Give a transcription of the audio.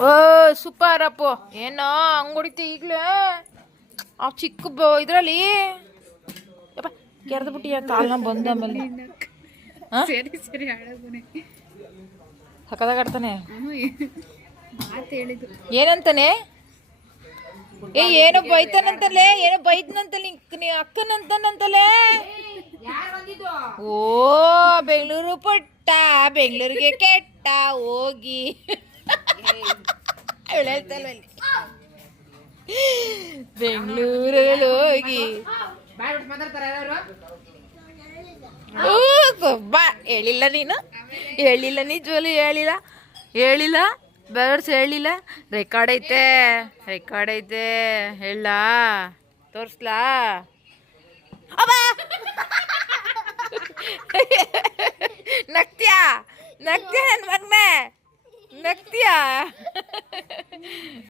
ಓ super Appu ಏನೋ ಹಂಗ್ ಹೊಡಿತಿ ಈಗಲೇ ಆ ಚಿಕ್ಕ ಇದರಲ್ಲಿ ಕೆರೆದು ಬಿಟ್ಟಿಯ ಕಾಲ್ನ ಬಂದ ಆಮೇಲೆ ಸರಿ ಸರಿ ಹಾಳಾಗೋನೆ ಸಕ್ಕದಾಗಾಡ್ತಾನೆ ಮಾತು ಹೇಳಿದ್ದು ಏನಂತಾನೆ ಏನೋ ಬೈತಾನಂತಲೇ ಏನೋ ಬೈದ್ನಂತಲೇ ನೀ ಅಕ್ಕನಂತಾನಂತಲೇ ಓ ಬೆಂಗಳೂರು ಪುಟ್ಟ ಬೆಂಗಳೂರಿಗೆ ಕೆಟ್ಟ ಹೋಗಿ ಬೆಂಗಳೂರಲ್ಲಿ ಹೋಗಿ ಬಾ ಹೇಳಿಲ್ಲ ನೀನು ಹೇಳಿಲ್ಲ ನಿಜವಲ್ಲೂ ಹೇಳಿಲ್ಲ ಬೇರ್ಸ್ ಹೇಳಿಲ್ಲ ರೆಕಾರ್ಡ್ ಐತೆ ಹೇಳ ತೋರಿಸ್ಲಾ ನಗ್ತೀಯಾ ನನ್ನ ಮಗನೇ ನಗ್ತೀಯಾ